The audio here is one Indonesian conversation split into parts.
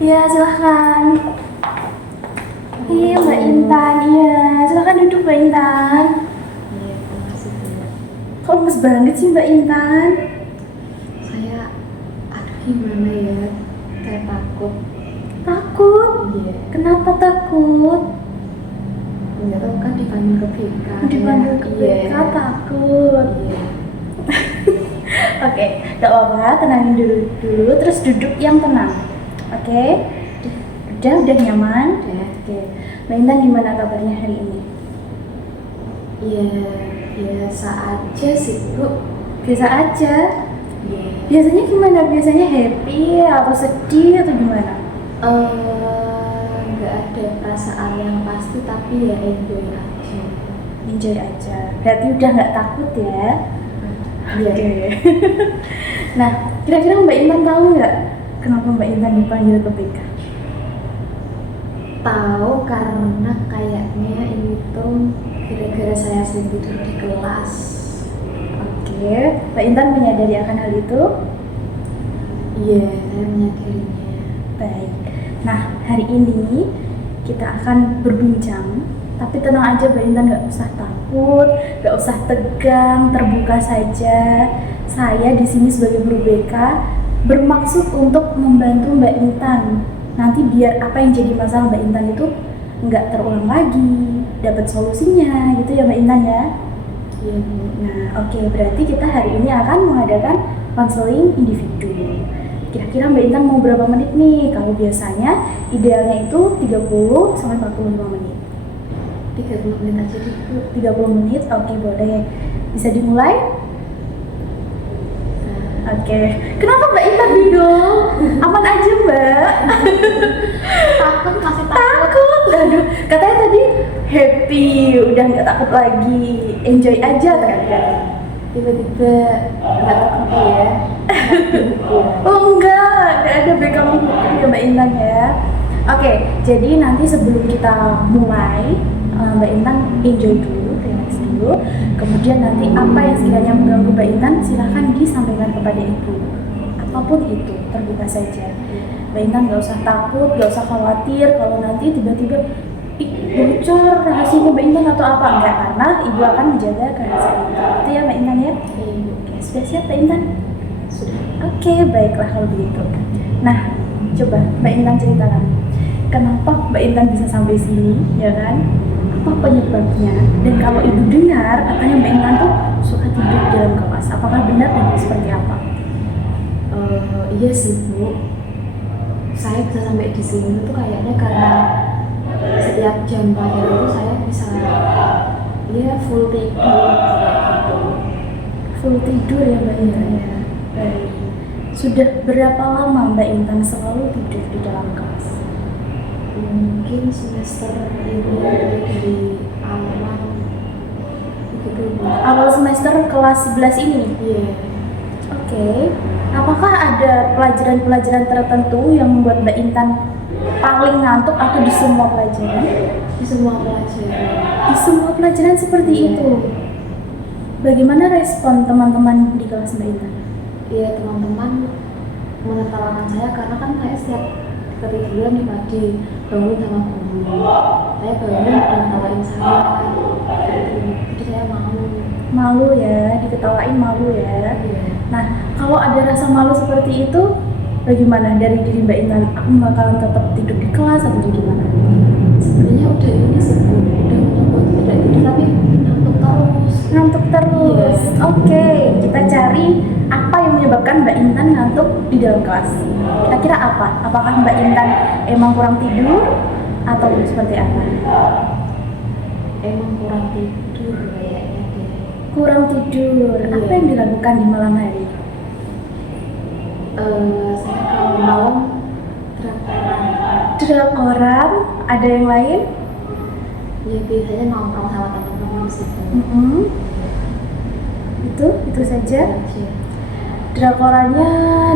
Iya, silahkan. Iya, Mbak Intan. Iya, silahkan duduk Mbak Intan. Iya, makasih Bu. Kok lemes banget sih Mbak Intan? Saya, aduh gimana ya? Saya takut. Takut? Iya. Kenapa takut? Nggak tahu kan dipanggil ke BK. Dipanggil ke Iya. BK takut. Iya. Oke, gak apa-apa, tenangin dulu, terus duduk yang tenang. Oke? Udah nyaman? Udah. Oke. Mbak Intan gimana kabarnya hari ini? Iya, biasa aja sih Bu. Biasa aja. Iya. Biasanya gimana? Biasanya happy atau sedih atau gimana? Nggak ada perasaan yang pasti tapi ya enjoy aja. Enjoy aja. Berarti udah nggak takut ya? Iya. Oke. Nah, kira-kira Mbak Intan tahu nggak kenapa Mbak Intan dipanggil ke BK? Tahu karena kayaknya ini tuh gara-gara saya sering tidur di kelas. Oke, Mbak Intan menyadari akan hal itu? Iya, saya menyadarinya. Baik. Nah, hari ini kita akan berbincang, tapi tenang aja Mbak Intan, nggak usah takut, nggak usah tegang, terbuka saja. Saya di sini sebagai guru BK bermaksud untuk membantu Mbak Intan. Nanti biar apa yang jadi masalah Mbak Intan itu nggak terulang lagi, dapat solusinya gitu ya Mbak Intan ya. Iya Bu. Nah, oke, berarti kita hari ini akan mengadakan konseling individu. Kira-kira Mbak Intan mau berapa menit nih? Kalau biasanya idealnya itu 30 sampai 45 menit. 30 menit aja deh Bu. 30 menit, oke boleh. Bisa dimulai? Oke. Kenapa Mbak Intan bingung? Aman aja Mbak? Takut, masih takut. Takut? Aduh, katanya tadi happy, udah nggak takut lagi. Enjoy aja ternyata. Tiba-tiba nggak takut ya. Oh enggak ada backup hukum ya Mbak Intan ya. Oke, jadi nanti sebelum kita mulai, Mbak Intan enjoy dulu, relax dulu. Kemudian nanti apa yang sekiranya mengganggu Mbak Intan silahkan disampaikan kepada Ibu. Apapun itu, terbuka saja. Mbak Intan nggak usah takut, nggak usah khawatir kalau nanti tiba-tiba bocor rahasianya Mbak Intan atau apa. Enggak, karena Ibu akan menjaga kerahasiaan itu ya Mbak Intan ya. Oke, sudah siap Mbak Intan? Sudah. Oke, baiklah kalau begitu. Nah, coba Mbak Intan ceritakan, kenapa Mbak Intan bisa sampai sini, ya kan? Apa penyebabnya? Dan kalau Ibu dengar, katanya Mbak Intan tuh suka tidur di dalam kelas. Apakah benar dan seperti apa? Iya sih Bu. Saya bisa sampai di sini tuh kayaknya karena setiap jam pelajaran itu saya bisa ya full tidur kayak gitu. Full tidur ya Mbak Intan ya? Baik. Sudah berapa lama Mbak Intan selalu tidur di dalam kelas? Mungkin semester ini dari awal begitu Bu. Awal semester kelas 11 ini? Iya. Oke. Apakah ada pelajaran-pelajaran tertentu yang membuat Mbak Intan paling ngantuk atau di semua pelajaran? Di semua pelajaran. Di semua pelajaran seperti Iya. itu. Bagaimana respon teman-teman di kelas Mbak Intan? Iya, teman-teman menertawakan saya karena kan saya setiap ketiduran nih pagi bangun sama guru. Saya bangun dan tawain saya. Jadi saya malu. Malu ya, diketawain malu ya. Iya. Nah, kalau ada rasa malu seperti itu, bagaimana dari diri Mbak Intan? Aku bakalan tetap tidur di kelas atau gimana? Sebenarnya udah ini sih Bu, udah mencoba tidak tidur tapi ngantuk terus. Ngantuk terus. Iya. Oke, kita cari apa yang menyebabkan Mbak Intan ngantuk di dalam kelas. Kira-kira apa? Apakah Mbak Intan emang kurang tidur atau seperti apa? Emang kurang tidur kayaknya deh. Kurang tidur. Iya. Apa yang dilakukan di malam hari? Saya kalau malam drakoran. Drakoran. Ada yang lain? Ya biasanya nongkrong sama teman-teman sih Bu. Itu saja. Aja. Drakorannya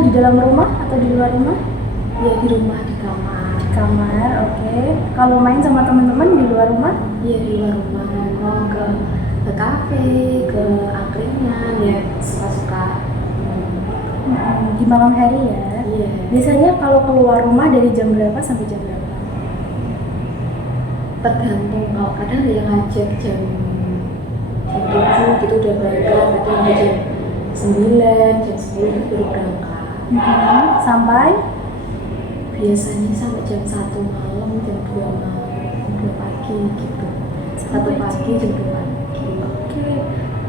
di dalam rumah atau di luar rumah? Ya di rumah di kamar. Di kamar, oke. Kalau main sama teman-teman di luar rumah? Iya di luar rumah nongkrong ke kafe, ke angkringan ya suka-suka. Di malam hari ya. Iya. Biasanya kalau keluar rumah dari jam berapa sampai jam berapa? Tergantung, kalau kadang ada yang ngajak jam 7 gitu udah berangkat, kadang ada jam 9, jam 10 itu baru berangkat. Sampai Biasanya sampai jam 1 malam, jam 2 malam, jam 2 pagi gitu. 1 pagi, jam 2 pagi. Oke.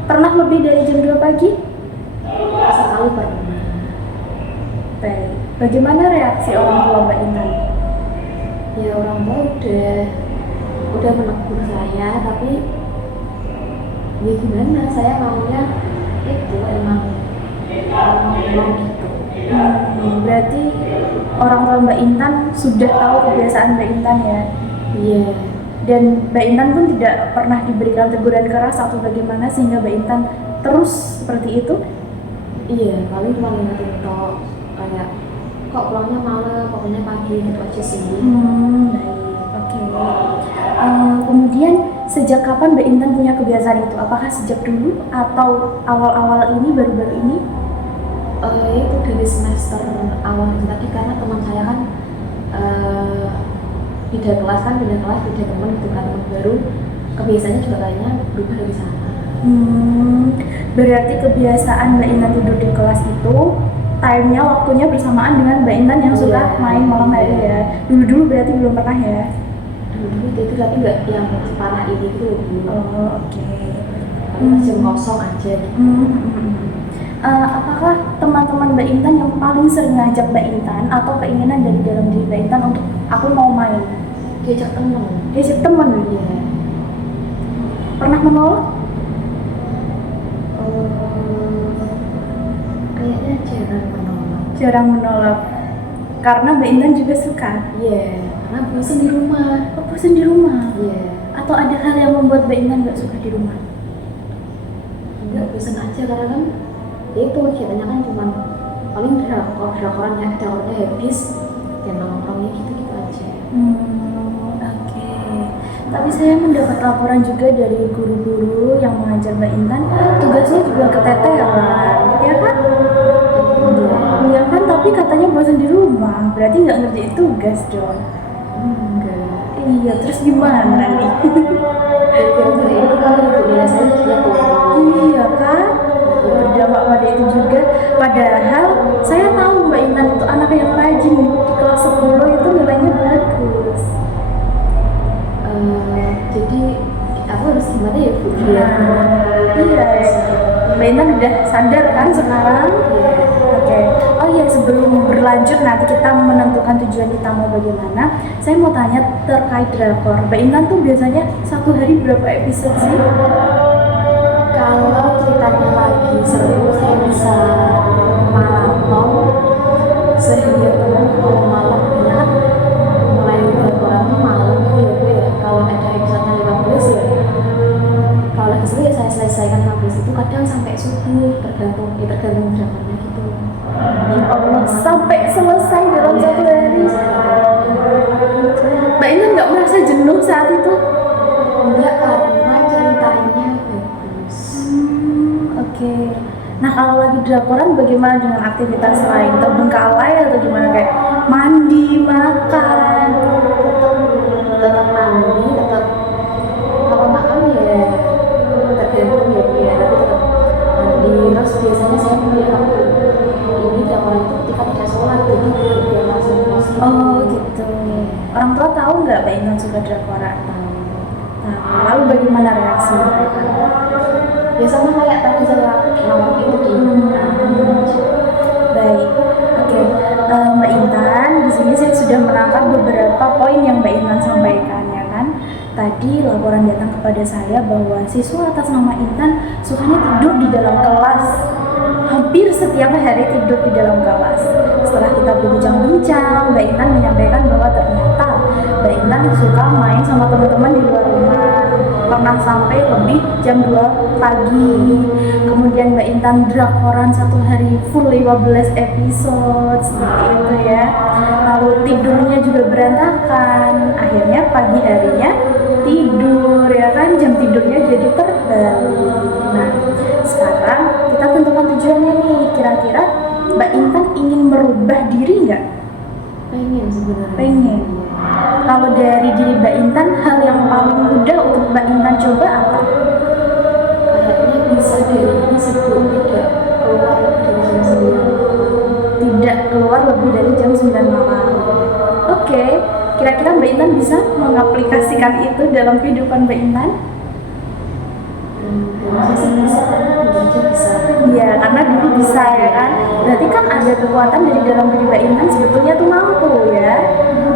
Pernah lebih dari jam 2 pagi? Sekali pernah. Baik. Bagaimana reaksi orang tua Mbak Intan? Ya orang tua udah menegur saya, tapi ya gimana, saya maunya itu emang mau gitu. Berarti orang tua Mbak Intan sudah tahu kebiasaan Mbak Intan ya? Iya. Dan Mbak Intan pun tidak pernah diberikan teguran keras atau bagaimana sehingga Mbak Intan terus seperti itu? Iya, paling cuma ngingetin toh kayak kok pulangnya malam, pokoknya pagi gitu aja sih. Baik, oke. Kemudian sejak kapan Mbak Intan punya kebiasaan itu? Apakah sejak dulu atau awal-awal ini, baru-baru ini? Itu dari semester awal itu tadi, karena teman saya kan beda kelas, beda teman gitu kan, teman baru, kebiasaannya juga kayaknya berubah dari sana. Berarti kebiasaan Mbak Intan tidur di kelas itu time-nya, waktunya bersamaan dengan Mbak Intan yang suka main malam hari ya? Dulu-dulu berarti belum pernah ya? Dulu itu tapi nggak yang separah ini gitu. Oh, oke. Jam kosong aja gitu. Apakah teman-teman Mbak Intan yang paling sering ngajak Mbak Intan atau keinginan dari dalam diri Mbak Intan untuk aku mau main? Diajak temen. Diajak teman? Iya. Pernah menolak? Kayaknya jarang menolak. Jarang menolak. Karena Mbak Intan juga suka? Iya, karena bosan di rumah. Oh, bosan di rumah? Iya. Atau ada hal yang membuat Mbak Intan nggak suka di rumah? Enggak, bosan aja karena kan itu kegiatannya kan cuma paling drakornya habis dan nongkrongnya gitu-gitu aja. Oke. Tapi saya mendapat laporan juga dari guru-guru yang mengajar Mbak Intan, tugasnya juga keteteran, ya kan? Iya kan, tapi katanya bosan di rumah, berarti nggak ngerjain tugas dong. Enggak. Iya, terus gimana nih? Kira-kira itu kali itu biasanya gitu. Iya kan? Berdampak pada itu juga. Padahal saya tahu Mbak Intan itu anak yang rajin, di kelas 10 itu nilainya bagus. Jadi aku harus gimana ya Bu? Iya, Mbak Intan udah sadar kan sekarang? Oke. Oh iya, sebelum berlanjut nanti kita menentukan tujuan kita mau bagaimana, saya mau tanya terkait drakor. Mbak Intan tuh biasanya satu hari berapa episode sih? Kalau ceritanya lagi seru, saya bisa maraton sehingga kalau malam ya, mulai drakoran tuh malam ya. Kalau ada episode 15 ya, kalau lagi seru ya saya selesaikan 15 itu, kadang sampai subuh, tergantung drakornya gitu. Ya Allah, sampai selesai dalam satu hari. Mbak Intan nggak merasa jenuh saat itu? Enggak, karena ceritanya bagus. Oke. Nah, kalau lagi drakoran bagaimana dengan aktivitas lain? Terbengkalai atau gimana, kayak mandi, makan? Tetap mandi, tetap kalau makan ya tergantung ya, tapi tetap mandi. Terus biasanya saya memilih waktu ini drakoran itu ketika tidak sholat, jadi dia langsung close gitu. Oh gitu. Orang tua tahu nggak Mbak Intan suka drakoran? Tahu. Nah, lalu bagaimana reaksi mereka? Ya sama kayak tadi saya ngomong itu di Baik, oke. Mbak Intan, di sini saya sudah menangkap beberapa poin yang Mbak Intan sampaikan, ya kan? Tadi laporan datang kepada saya bahwa siswa atas nama Intan sukanya tidur di dalam kelas. Hampir setiap hari tidur di dalam kelas. Setelah kita berbincang-bincang, Mbak Intan menyampaikan bahwa ternyata Mbak Intan suka main sama teman-teman di luar rumah. Pernah sampai lebih jam 2 pagi. Kemudian Mbak Intan drakoran satu hari full 15 episode seperti itu ya. Lalu tidurnya juga berantakan. Akhirnya pagi harinya tidur, ya kan, jam tidurnya jadi terbalik. Nah, sekarang kita tentukan tujuannya nih. Kira-kira Mbak Intan ingin merubah diri Kira-kira Mbak Intan bisa mengaplikasikan itu dalam kehidupan Mbak Intan? Harusnya sih bisa, karena dulu aja bisa. Iya, karena dulu bisa ya kan. Berarti kan ada kekuatan dari dalam diri Mbak Intan sebetulnya tuh mampu ya.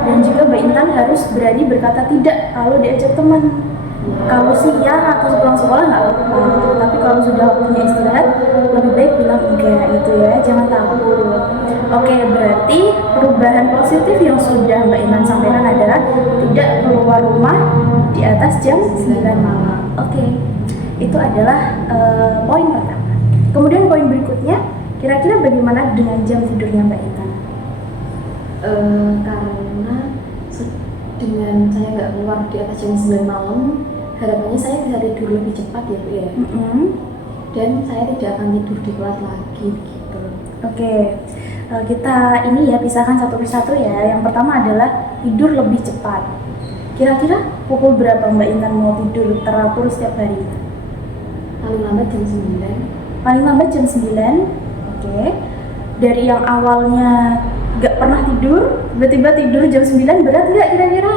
Dan juga Mbak Intan harus berani berkata tidak kalau diajak teman. Kalau siang atau pulang sekolah nggak apa-apa, tapi kalau sudah waktunya istirahat lebih baik bilang enggak gitu ya, jangan takut. Oke, berarti perubahan positif yang sudah Mbak Intan sampaikan adalah tidak keluar rumah di atas jam 9 malam. Oke, itu adalah poin pertama. Kemudian poin berikutnya, kira-kira bagaimana dengan jam tidurnya Mbak Intan? Karena dengan saya nggak keluar di atas jam 9 malam, harapannya saya bisa tidur lebih cepat ya Bu ya. Dan saya tidak akan tidur di kelas lagi gitu. Oke, kita ini ya pisahkan satu persatu ya. Yang pertama adalah tidur lebih cepat. Kira-kira pukul berapa Mbak Intan mau tidur teratur setiap hari? Paling lambat jam 9. Paling lambat jam 9. Oke. Dari yang awalnya gak pernah tidur, tiba-tiba tidur jam 9, berat nggak kira-kira?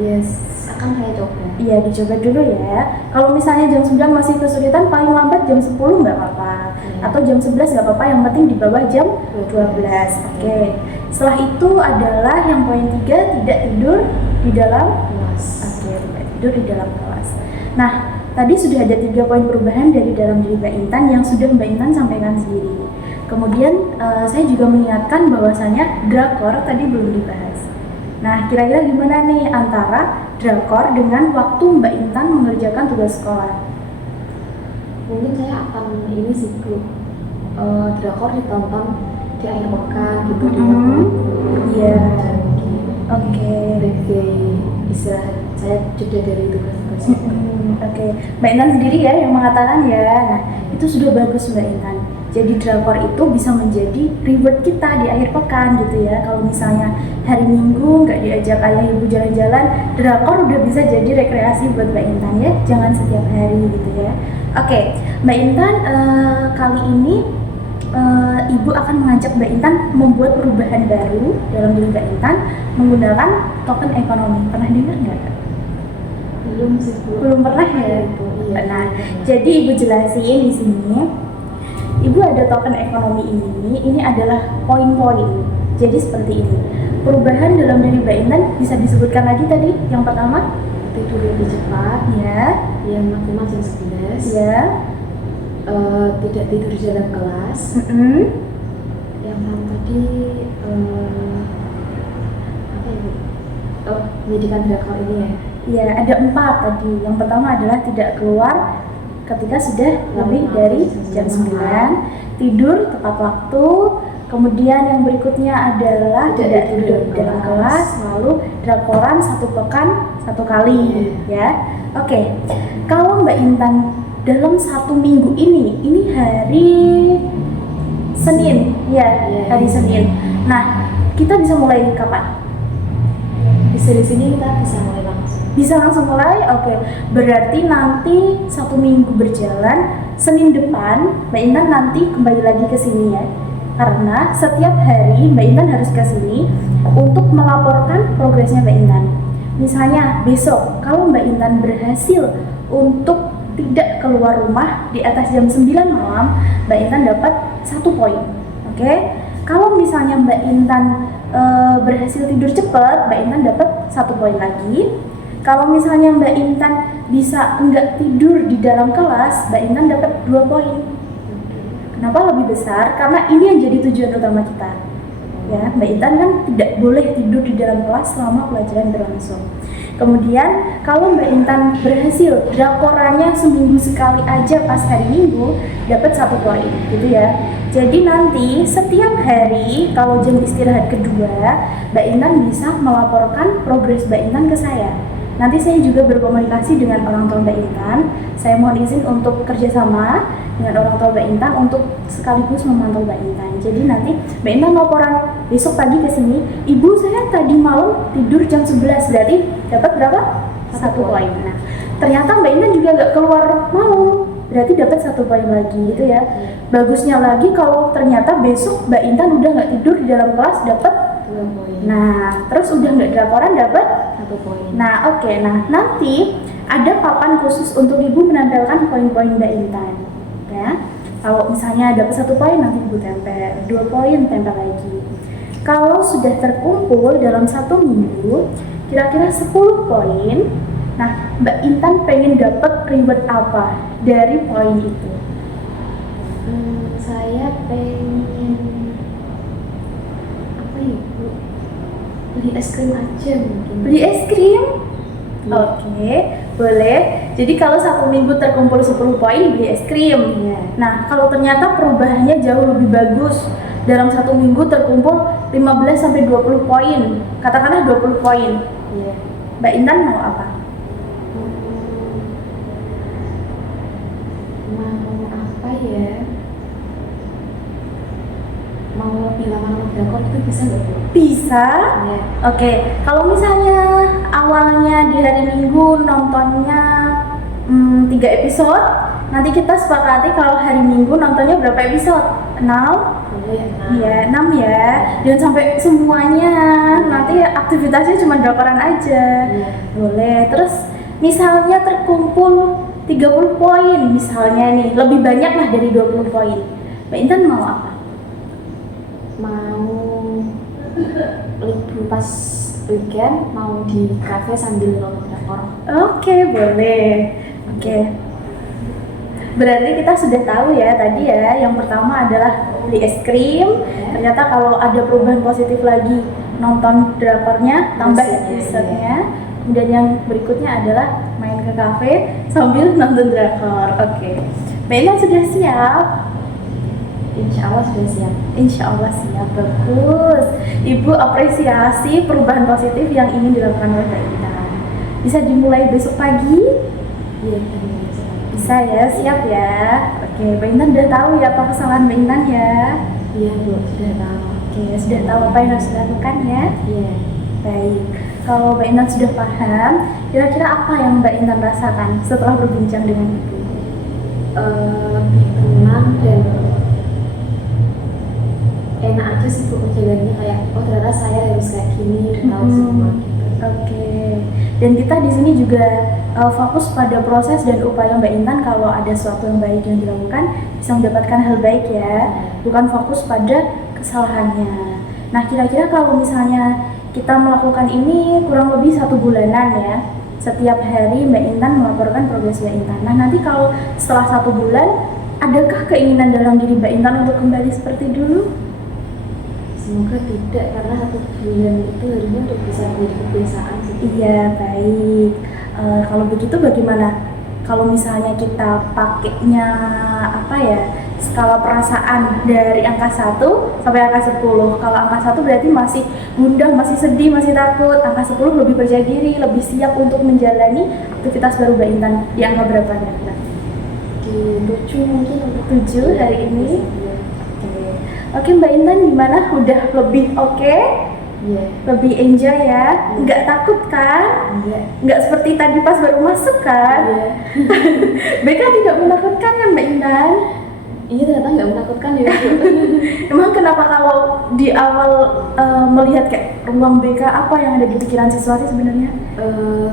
Yes, akan saya coba. Iya, dicoba dulu ya. Kalau misalnya jam 9 masih kesulitan, paling lambat jam 10 nggak apa-apa. Atau jam 11 nggak apa-apa, yang penting di bawah jam 12. Oke. Setelah itu adalah yang poin 3, tidak tidur di dalam kelas. Oke, tidak tidur di dalam kelas. Nah, tadi sudah ada 3 poin perubahan dari dalam diri Mbak Intan yang sudah Mbak Intan sampaikan sendiri. Kemudian saya juga mengingatkan bahwasanya drakor tadi belum dibahas. Nah, kira-kira gimana nih antara drakor dengan waktu Mbak Intan mengerjakan tugas sekolah? Mungkin saya akan ini sih Bu, drakor ditonton di akhir pekan gitu di waktu. Iya. Oke. Sebagai istirahat saya jeda dari tugas-tugas. Oke. Mbak Intan sendiri ya yang mengatakan ya. Nah, itu sudah bagus Mbak Intan. Jadi drakor itu bisa menjadi reward kita di akhir pekan gitu ya. Kalau misalnya hari Minggu nggak diajak ayah ibu jalan-jalan, drakor udah bisa jadi rekreasi buat Mbak Intan ya. Jangan setiap hari gitu ya. Oke, Mbak Intan kali ini Ibu akan mengajak Mbak Intan membuat perubahan baru dalam diri Mbak Intan menggunakan token ekonomi. Pernah dengar nggak? Belum sih Bu. Belum pernah ya? Iya. Nah, jadi Ibu jelasin di sini. Ibu ada token ekonomi ini adalah poin-poin. Jadi seperti ini. Perubahan dalam diri Mbak Intan bisa disebutkan lagi tadi. Yang pertama, Tidur lebih cepat. ya, Yang maksimal jam 11. ya, Tidak tidur di dalam kelas. Yang tadi apa ya Bu? Pendidikan drakor ini ya. ya, ada 4 tadi. Yang pertama adalah tidak keluar ketika sudah lebih dari jam 9, tidur tepat waktu. Kemudian yang berikutnya adalah tidak tidur di dalam kelas, lalu drakoran 1 pekan 1 kali ya. Oke. Kalau Mbak Intan dalam 1 minggu ini hari Senin ya, hari Senin. Nah, kita bisa mulai kapan? Bisa di sini kita bisa mulai langsung. Bisa langsung mulai? Oke. Berarti nanti 1 minggu berjalan, Senin depan Mbak Intan nanti kembali lagi ke sini ya. Karena setiap hari Mbak Intan harus ke sini untuk melaporkan progresnya Mbak Intan. Misalnya besok kalau Mbak Intan berhasil untuk tidak keluar rumah di atas jam 9 malam, Mbak Intan dapat 1 poin. Oke? Kalau misalnya Mbak Intan berhasil tidur cepat, Mbak Intan dapat 1 poin lagi. Kalau misalnya Mbak Intan bisa enggak tidur di dalam kelas, Mbak Intan dapat 2 poin. Kenapa lebih besar? Karena ini yang jadi tujuan utama kita. Ya, Mbak Intan kan tidak boleh tidur di dalam kelas selama pelajaran berlangsung. Kemudian kalau Mbak Intan berhasil drakorannya seminggu sekali aja pas hari Minggu, dapat 1 poin gitu ya. Jadi nanti setiap hari kalau jam istirahat kedua, Mbak Intan bisa melaporkan progres Mbak Intan ke saya. Nanti saya juga berkomunikasi dengan orang tua Mbak Intan. Saya mohon izin untuk kerjasama dengan orang tua Mbak Intan untuk sekaligus memantau Mbak Intan. Jadi nanti Mbak Intan laporan besok pagi ke sini, Ibu saya tadi malam tidur jam 11, berarti dapat berapa? 1 poin. Nah, ternyata Mbak Intan juga nggak keluar malam, berarti dapat 1 poin lagi gitu ya. Bagusnya lagi kalau ternyata besok Mbak Intan udah nggak tidur di dalam kelas, dapat 2 poin. Nah, terus udah nggak drakoran dapat 1 poin. Nah, oke. Nah, nanti ada papan khusus untuk Ibu menempelkan poin-poin Mbak Intan. Ya. Kalau misalnya dapat 1 poin, nanti Ibu tempel. 2 poin, tempel lagi. Kalau sudah terkumpul dalam 1 minggu, kira-kira 10 poin, nah, Mbak Intan pengen dapat reward apa dari poin itu? Saya pengen apa ya, Bu? Beli es krim aja mungkin. Beli es krim? Iya. Oke, boleh. Jadi kalau 1 minggu terkumpul 10 poin, beli es krim. Iya. Nah, kalau ternyata perubahannya jauh lebih bagus, dalam 1 minggu terkumpul 15 sampai 20 poin, katakanlah 20 poin, Iya. Mbak Intan mau apa? Mau apa ya? Mau lebih lama nonton drakor itu bisa nggak, Bu? Bisa. Iya. Oke, kalau misalnya awalnya di hari Minggu nontonnya 3 episode, nanti kita sepakati kalau hari Minggu nontonnya berapa episode? 6? Boleh. Iya, 6 ya. Jangan sampai semuanya. Nanti aktivitasnya cuma drakoran aja. Iya. Boleh. Terus misalnya terkumpul 30 poin misalnya nih, lebih banyak lah dari 20 poin. Mbak Intan mau apa? Mau libur pas weekend, mau di cafe sambil nonton drakor. Oke, boleh. Oke. Berarti kita sudah tahu ya tadi ya, yang pertama adalah beli es krim. Ternyata kalau ada perubahan positif lagi, nonton drakornya, tambah episode-nya. Kemudian yang berikutnya adalah main ke kafe sambil nonton drakor. Oke. Mbak Intan sudah siap? Insya Allah sudah siap. Insya Allah siap, bagus. Ibu apresiasi perubahan positif yang ingin dilakukan oleh Mbak Intan. Bisa dimulai besok pagi? Iya. Bisa ya, siap ya. Oke, Mbak Intan udah tahu ya apa kesalahan Mbak Intan ya? Iya, Bu, sudah tahu. Oke, sudah tahu apa yang harus dilakukan ya? Iya. Baik, kalau Mbak Intan sudah paham, kira-kira apa yang Mbak Intan rasakan setelah berbincang dengan Ibu? Lebih tenang dan enak aja sih, Bu, menjalannya, kayak oh ternyata saya harus kayak gini, udah tahu semua gitu. Oke, dan kita di sini juga fokus pada proses dan upaya Mbak Intan. Kalau ada sesuatu yang baik yang dilakukan, bisa mendapatkan hal baik ya, bukan fokus pada kesalahannya. Nah, kira-kira kalau misalnya kita melakukan ini kurang lebih 1 bulanan ya, setiap hari Mbak Intan melaporkan progres Mbak Intan. Nah, nanti kalau setelah 1 bulan, adakah keinginan dalam diri Mbak Intan untuk kembali seperti dulu? Semoga tidak, karena 1 bulan itu harusnya udah bisa menjadi kebiasaan sih. Iya, baik. Kalau begitu bagaimana? Kalau misalnya kita pakainya apa ya, skala perasaan dari angka 1 sampai angka 10. Kalau angka 1 berarti masih gundah, masih sedih, masih takut. Angka 10 lebih percaya diri, lebih siap untuk menjalani aktivitas baru Mbak Intan. Di angka berapa kira-kira? Di 7 mungkin untuk 7 hari ini. Iya. Oke, Mbak Intan gimana? Udah lebih oke? Iya. Lebih enjoy ya? Nggak takut kan? Iya. Nggak seperti tadi pas baru masuk kan? Iya. BK tidak menakutkan kan Mbak Intan? Iya, ternyata nggak menakutkan ya, Bu. Emang kenapa kalau di awal melihat kayak ruang BK, apa yang ada di pikiran siswati sebenarnya?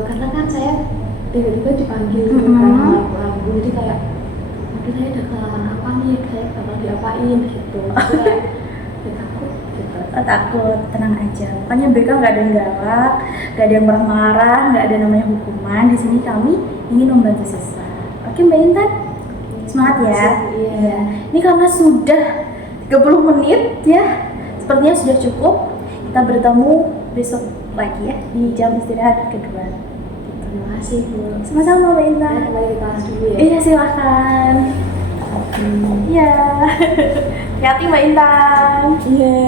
Karena kan saya tiba-tiba dipanggil Mhm. sama lampu, jadi kayak aduh, saya ada kesalahan apa nih, saya bakal diapain gitu. Jadi kayak ya takut gitu. Oh, takut, tenang aja. Pokoknya BK nggak ada yang galak, nggak ada yang marah-marah, nggak ada namanya hukuman. Di sini kami ingin membantu siswa. Oke Mbak Intan, semangat ya. Iya. Ini karena sudah 30 menit ya, sepertinya sudah cukup. Kita bertemu besok lagi ya di jam istirahat kedua. Terima kasih, Bu. Sama-sama Mbak Intan. Saya kembali ke kelas dulu ya. Iya silahkan. Iya. Hati Mbak Intan. Iya.